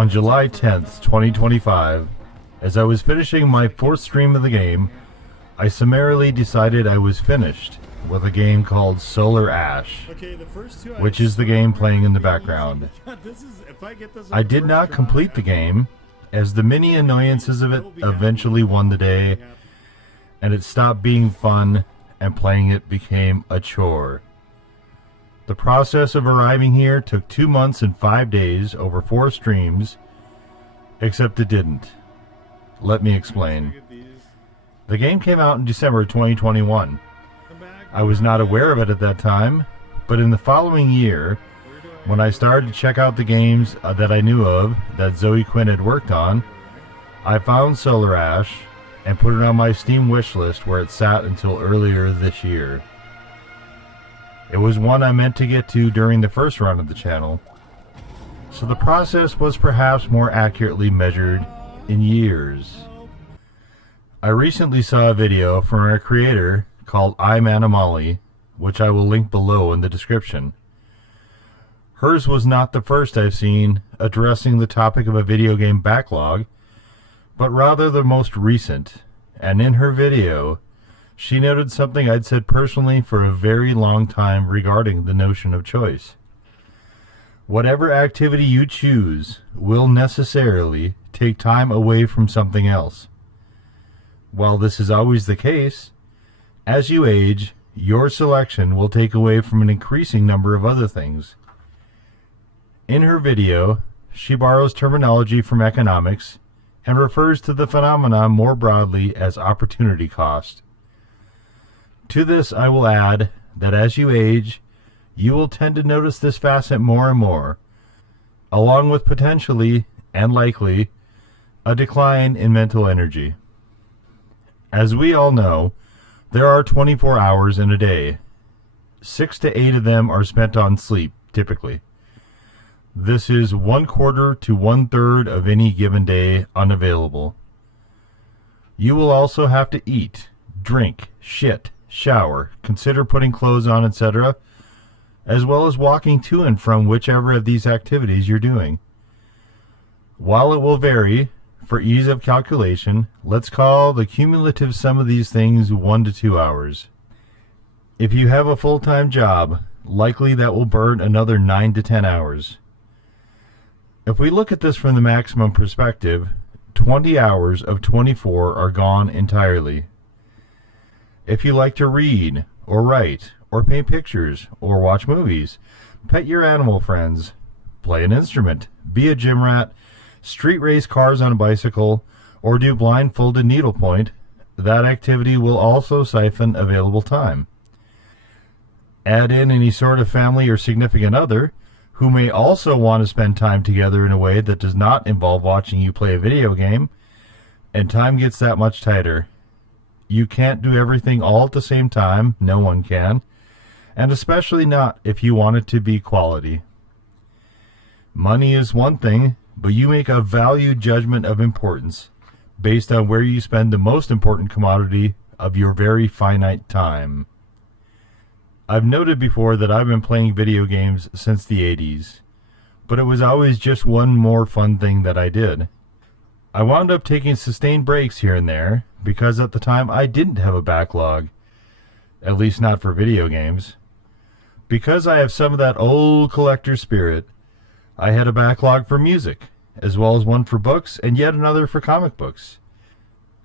On July 10th, 2025, as I was finishing my 4th stream of the game, I summarily decided I was finished with a game called Solar Ash, which is the game playing in the background. I did not complete the game, as the many annoyances of it eventually won the day, and it stopped being fun and playing it became a chore. The process of arriving here took 2 months and 5 days over 4 streams, except it didn't. Let me explain. The game came out in December 2021. I was not aware of it at that time, but in the following year, when I started to check out the games that I knew of that Zoe Quinn had worked on, I found Solar Ash and put it on my Steam wishlist where it sat until earlier this year. It was one I meant to get to during the first run of the channel, so the process was perhaps more accurately measured in years. I recently saw a video from our creator called I'm Animali, which I will link below in the description. Hers was not the first I've seen addressing the topic of a video game backlog, but rather the most recent, and in her video, she noted something I'd said personally for a very long time regarding the notion of choice. Whatever activity you choose will necessarily take time away from something else. While this is always the case, as you age, your selection will take away from an increasing number of other things. In her video, she borrows terminology from economics and refers to the phenomenon more broadly as opportunity cost. To this, I will add that as you age, you will tend to notice this facet more and more, along with potentially, and likely, a decline in mental energy. As we all know, there are 24 hours in a day. 6 to 8 of them are spent on sleep, typically. This is 1/4 to 1/3 of any given day unavailable. You will also have to eat, drink, shit, shower, consider putting clothes on, etc., as well as walking to and from whichever of these activities you're doing. While it will vary, for ease of calculation, let's call the cumulative sum of these things 1 to 2 hours. If you have a full-time job, likely that will burn another 9 to 10 hours. If we look at this from the maximum perspective, 20 hours of 24 are gone entirely. If you like to read, or write, or paint pictures, or watch movies, pet your animal friends, play an instrument, be a gym rat, street race cars on a bicycle, or do blindfolded needlepoint, that activity will also siphon available time. Add in any sort of family or significant other who may also want to spend time together in a way that does not involve watching you play a video game, and time gets that much tighter. You can't do everything all at the same time, no one can, and especially not if you want it to be quality. Money is one thing, but you make a value judgment of importance based on where you spend the most important commodity of your very finite time. I've noted before that I've been playing video games since the 80s, but it was always just one more fun thing that I did. I wound up taking sustained breaks here and there because at the time I didn't have a backlog, at least not for video games. Because I have some of that old collector spirit, I had a backlog for music, as well as one for books and yet another for comic books.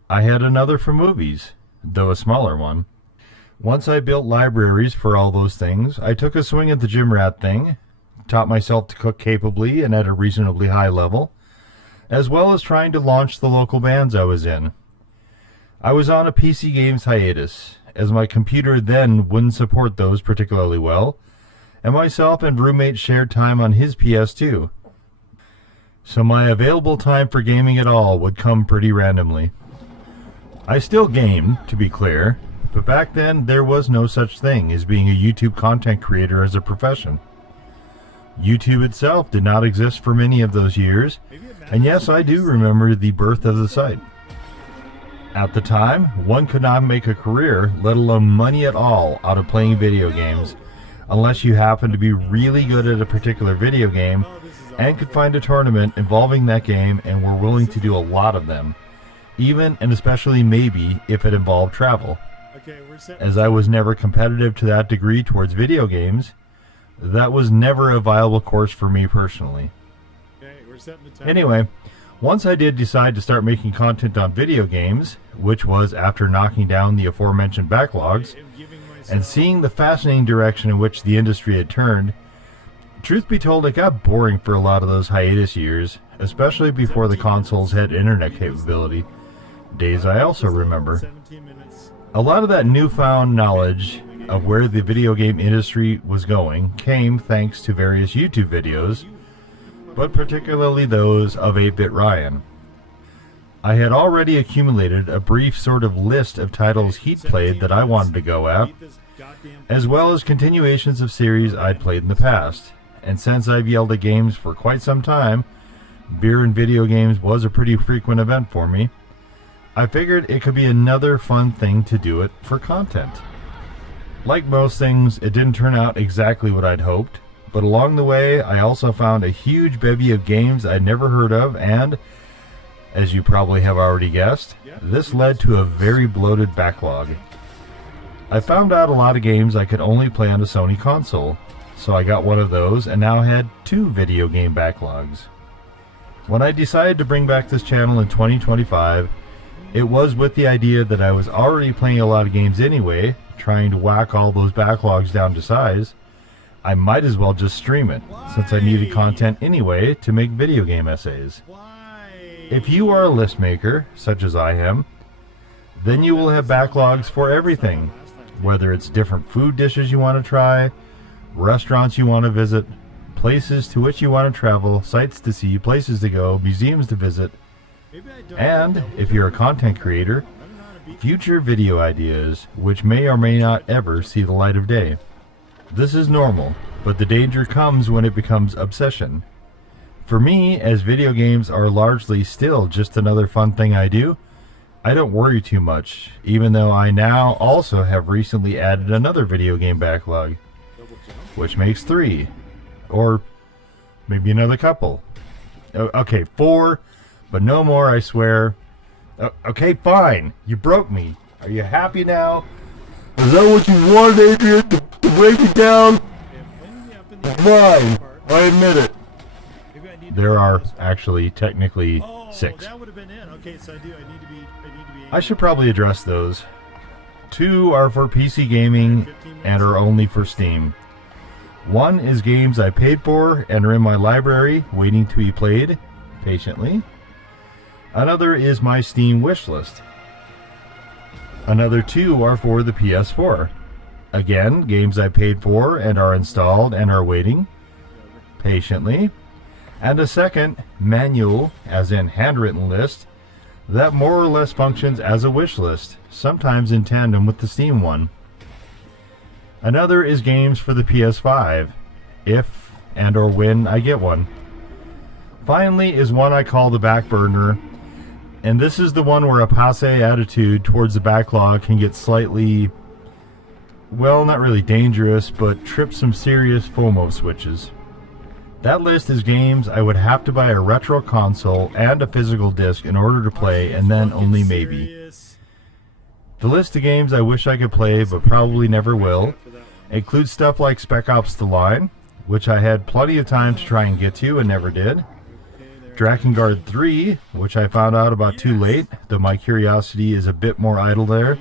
I had another for movies, though a smaller one. Once I built libraries for all those things, I took a swing at the gym rat thing, taught myself to cook capably and at a reasonably high level, as well as trying to launch the local bands I was in. I was on a PC games hiatus, as my computer then wouldn't support those particularly well, and myself and roommate shared time on his PS2. So my available time for gaming at all would come pretty randomly. I still gamed, to be clear, but back then there was no such thing as being a YouTube content creator as a profession. YouTube itself did not exist for many of those years, and yes, I do remember the birth of the site. At the time, one could not make a career, let alone money at all, out of playing video games, unless you happen to be really good at a particular video game and could find a tournament involving that game and were willing to do a lot of them, even and especially maybe if it involved travel. As I was never competitive to that degree towards video games, that was never a viable course for me personally. Anyway, once I did decide to start making content on video games, which was after knocking down the aforementioned backlogs, and seeing the fascinating direction in which the industry had turned, truth be told, it got boring for a lot of those hiatus years, especially before the consoles had internet capability. Days I also remember. A lot of that newfound knowledge of where the video game industry was going came thanks to various YouTube videos, but particularly those of 8-Bit Ryan. I had already accumulated a brief sort of list of titles he'd played that I wanted to go at, as well as continuations of series I'd played in the past. And since I've yelled at games for quite some time, beer and video games was a pretty frequent event for me, I figured it could be another fun thing to do it for content. Like most things, it didn't turn out exactly what I'd hoped, but along the way I also found a huge bevy of games I'd never heard of, and, as you probably have already guessed, this led to a very bloated backlog. I found out a lot of games I could only play on a Sony console, so I got one of those and now had 2 video game backlogs. When I decided to bring back this channel in 2025, it was with the idea that I was already playing a lot of games anyway, trying to whack all those backlogs down to size. I might as well just stream it, since I needed content anyway to make video game essays. If you are a list maker, such as I am, then you will have backlogs for everything, whether it's different food dishes you want to try, restaurants you want to visit, places to which you want to travel, sites to see, places to go, museums to visit, and, if you're a content creator, future video ideas which may or may not ever see the light of day. This is normal, but the danger comes when it becomes obsession. For me, as video games are largely still just another fun thing I do, I don't worry too much, even though I now also have recently added another video game backlog, which makes 3, or maybe another couple. Okay, 4, but no more, I swear. Okay, fine, you broke me. Are you happy now? Is that what you wanted, Adrian, to break me down? Fine, I admit it. There are actually technically 6. I should probably address those. 2 are for PC gaming and are only for Steam. 1 is games I paid for and are in my library waiting to be played patiently. Another is my Steam wishlist. Another 2 are for the PS4. Again, games I paid for and are installed and are waiting patiently. And a second, manual, as in handwritten list, that more or less functions as a wish list, sometimes in tandem with the Steam one. Another is games for the PS5, if and or when I get one. Finally is one I call the back burner, and this is the one where a passé attitude towards the backlog can get slightly, well, not really dangerous, but trip some serious FOMO switches. That list is games I would have to buy a retro console and a physical disc in order to play, and then only maybe. The list of games I wish I could play but probably never will includes stuff like Spec Ops The Line, which I had plenty of time to try and get to and never did. Drakengard 3, which I found out about too late, though my curiosity is a bit more idle there.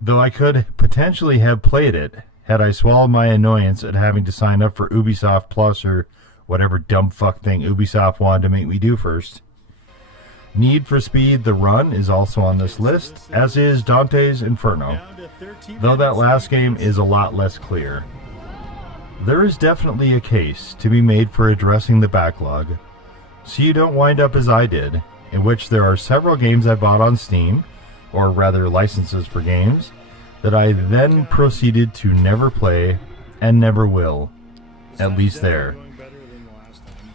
Though I could potentially have played it had I swallowed my annoyance at having to sign up for Ubisoft Plus or whatever dumb fuck thing Ubisoft wanted to make me do first. Need for Speed The Run is also on this list, as is Dante's Inferno, though that last game is a lot less clear. There is definitely a case to be made for addressing the backlog, so you don't wind up as I did, in which there are several games I bought on Steam, or rather licenses for games, that I then proceeded to never play and never will, at least there.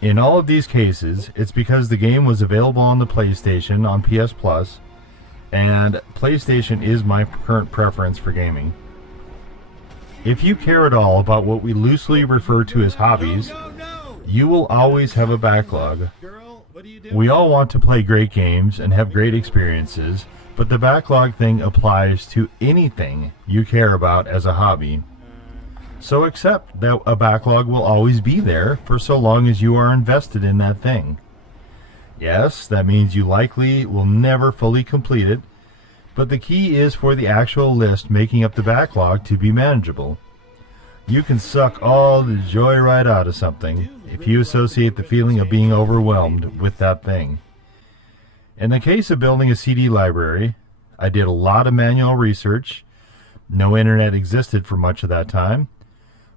In all of these cases, it's because the game was available on the PlayStation on PS Plus, and PlayStation is my current preference for gaming. If you care at all about what we loosely refer to as hobbies, you will always have a backlog. We all want to play great games and have great experiences, but the backlog thing applies to anything you care about as a hobby. So accept that a backlog will always be there for so long as you are invested in that thing. Yes, that means you likely will never fully complete it, but the key is for the actual list making up the backlog to be manageable. You can suck all the joy right out of something if you associate the feeling of being overwhelmed with that thing. In the case of building a CD library, I did a lot of manual research. No internet existed for much of that time.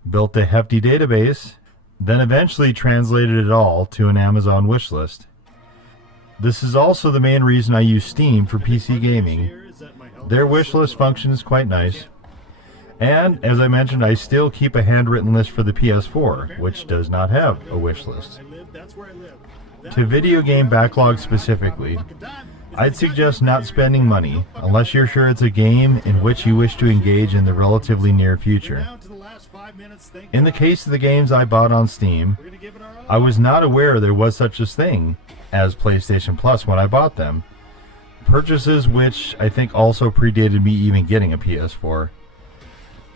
Built a hefty database, then eventually translated it all to an Amazon wish list. This is also the main reason I use Steam for PC gaming. Their wish list function is quite nice. And, as I mentioned, I still keep a handwritten list for the PS4, which does not have a wish list. To video game backlog specifically, I'd suggest not spending money unless you're sure it's a game in which you wish to engage in the relatively near future. In the case of the games I bought on Steam, I was not aware there was such a thing as PlayStation Plus when I bought them. Purchases which I think also predated me even getting a PS4.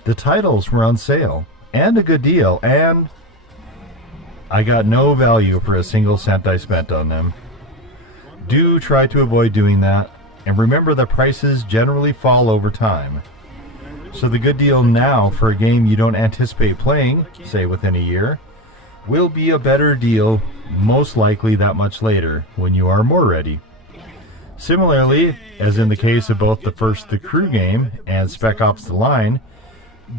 The titles were on sale, and a good deal, and I got no value for a single cent I spent on them. Do try to avoid doing that, and remember that prices generally fall over time. So the good deal now for a game you don't anticipate playing, say within a year, will be a better deal most likely that much later when you are more ready. Similarly, as in the case of both the first The Crew game and Spec Ops: The Line,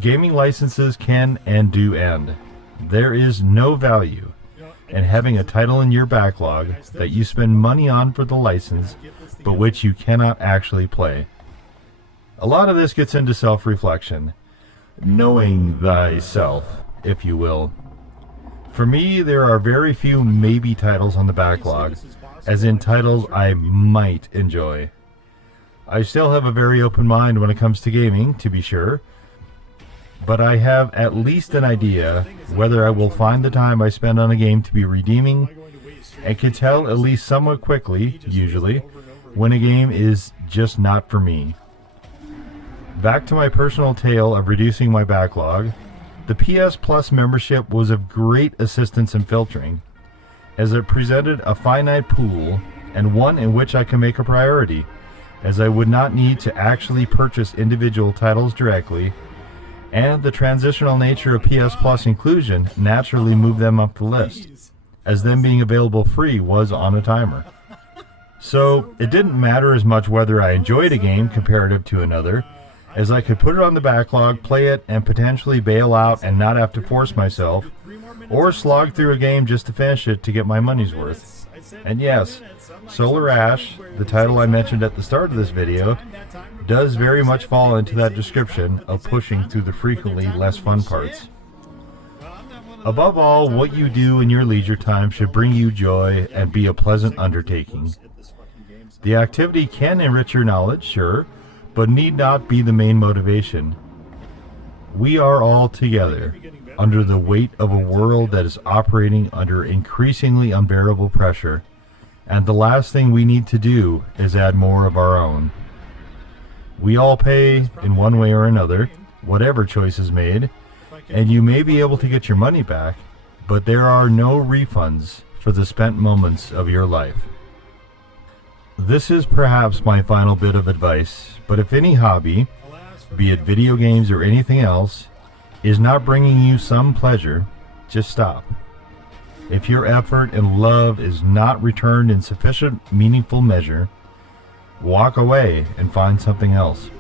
gaming licenses can and do end. There is no value in having a title in your backlog that you spend money on for the license, but which you cannot actually play. A lot of this gets into self-reflection, knowing thyself, if you will. For me, there are very few maybe titles on the backlog, as in titles I might enjoy. I still have a very open mind when it comes to gaming, to be sure, but I have at least an idea whether I will find the time I spend on a game to be redeeming, and can tell at least somewhat quickly, usually, when a game is just not for me. Back to my personal tale of reducing my backlog, the PS Plus membership was of great assistance in filtering, as it presented a finite pool and one in which I can make a priority, as I would not need to actually purchase individual titles directly, and the transitional nature of PS Plus inclusion naturally moved them up the list, as them being available free was on a timer. So it didn't matter as much whether I enjoyed a game comparative to another, as I could put it on the backlog, play it, and potentially bail out and not have to force myself, or slog through a game just to finish it to get my money's worth. And yes, Solar Ash, the title I mentioned at the start of this video, does very much fall into that description of pushing through the frequently less fun parts. Above all, what you do in your leisure time should bring you joy and be a pleasant undertaking. The activity can enrich your knowledge, sure, but need not be the main motivation. We are all together under the weight of a world that is operating under increasingly unbearable pressure, and the last thing we need to do is add more of our own. We all pay, in one way or another, whatever choice is made, and you may be able to get your money back, but there are no refunds for the spent moments of your life. This is perhaps my final bit of advice, but if any hobby, be it video games or anything else, is not bringing you some pleasure, just stop. If your effort and love is not returned in sufficient meaningful measure, walk away and find something else.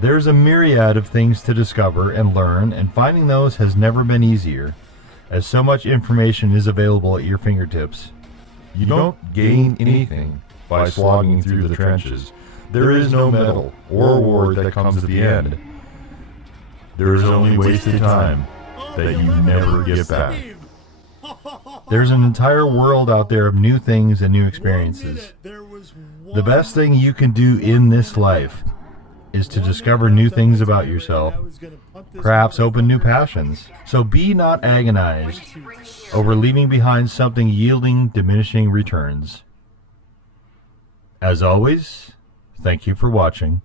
There's a myriad of things to discover and learn, and finding those has never been easier, as so much information is available at your fingertips. You don't gain anything by slogging through the trenches. There is no medal or award that comes at the end. There is only wasted time that you never get back. There's an entire world out there of new things and new experiences. The best thing you can do in this life is to discover new things about yourself, perhaps open new passions. So be not agonized over leaving behind something yielding diminishing returns. As always, thank you for watching.